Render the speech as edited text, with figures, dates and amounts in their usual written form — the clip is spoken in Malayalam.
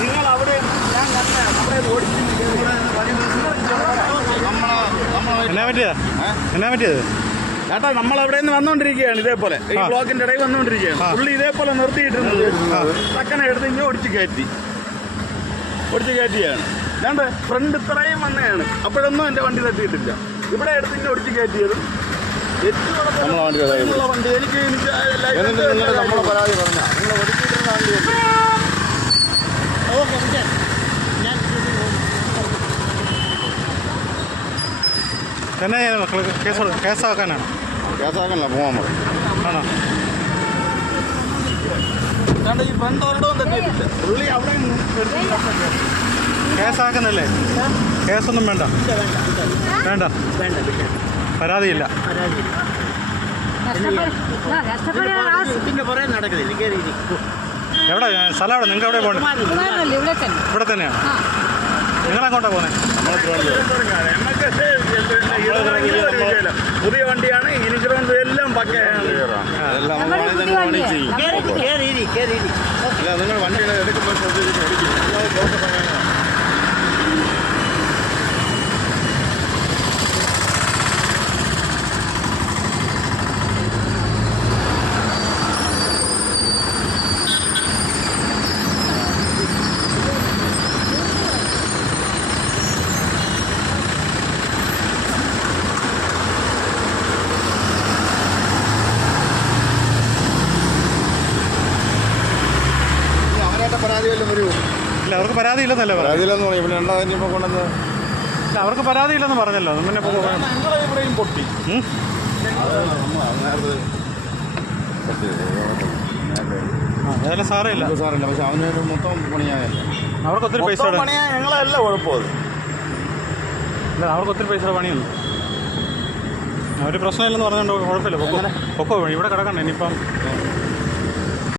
നിങ്ങൾ അവിടെ ഞാൻ എന്നാ പറ്റിയത് ചേട്ടാ നമ്മളവിടെ നിന്ന് വന്നുകൊണ്ടിരിക്കുകയാണ് ഇതേപോലെ ഈ ബ്ലോക്കിന്റെ ഇടയിൽ വന്നുകൊണ്ടിരിക്കുകയാണ് പുള്ളി ഇതേപോലെ നിർത്തിയിട്ടിരുന്നത് ചക്കനെ എടുത്ത് ഇങ്ങനെ ഒടിച്ച് കയറ്റിയാണ് ഞാൻ ഫ്രണ്ട് ഇത്രയും വന്നതാണ് അപ്പോഴൊന്നും എൻ്റെ വണ്ടി തട്ടിയിട്ടില്ല ഇവിടെ എടുത്ത് ഇങ്ങനെ ഒടിച്ച് കയറ്റിയതും വണ്ടി എനിക്ക് നമ്മളെ പരാതി പറഞ്ഞാൽ നിങ്ങൾ ഒതുക്കിയിട്ടിരുന്ന വണ്ടി എന്നാ മക്കൾ കേസാക്കാനാണ് കേസാക്കാനല്ല പോകാൻ പറയും ആണോ ഈ ഫ്രണ്ട് ഒരിടവും തട്ടിയിട്ടില്ല പുള്ളി അവിടെ കേസാക്കുന്നില്ലേ കേസൊന്നും വേണ്ട വേണ്ട പരാതിയില്ല എവിടെ സ്ഥലം എവിടെ നിങ്ങൾക്ക് എവിടെ പോകണം ഇവിടെ തന്നെയാണ് നിങ്ങളെങ്ങോട്ടാണ് പോകുന്നത് പുതിയ വണ്ടിയാണ് ഇൻഷുറൻസ് എല്ലാം പക്കയാണ് നിങ്ങൾ വണ്ടി എടുക്കുമ്പോൾ ഇല്ല അവർക്ക് പരാതിയില്ലെന്നല്ലേ പരാതിയില്ലെന്ന് പറഞ്ഞു പിന്നെ രണ്ടാം ഇപ്പോൾ കൊണ്ടുവന്ന് ഇല്ല അവർക്ക് പരാതിയില്ലെന്ന് പറഞ്ഞല്ലോ പിന്നെ ഇവിടെയും പൊട്ടി അതല്ല സാറില്ല പക്ഷെ അവന് മൊത്തം പണിയായല്ല അവർക്ക് ഒത്തിരി പൈസ പണിയാ ഞങ്ങളല്ല കുഴപ്പമത് ഇല്ല അവർക്ക് ഒത്തിരി പൈസയുടെ പണിയുണ്ട് അവർ പ്രശ്നമില്ലെന്ന് പറഞ്ഞുകൊണ്ട് കുഴപ്പമില്ല പൊക്കോ ഇവിടെ കിടക്കണ്ട ഇനിയിപ്പം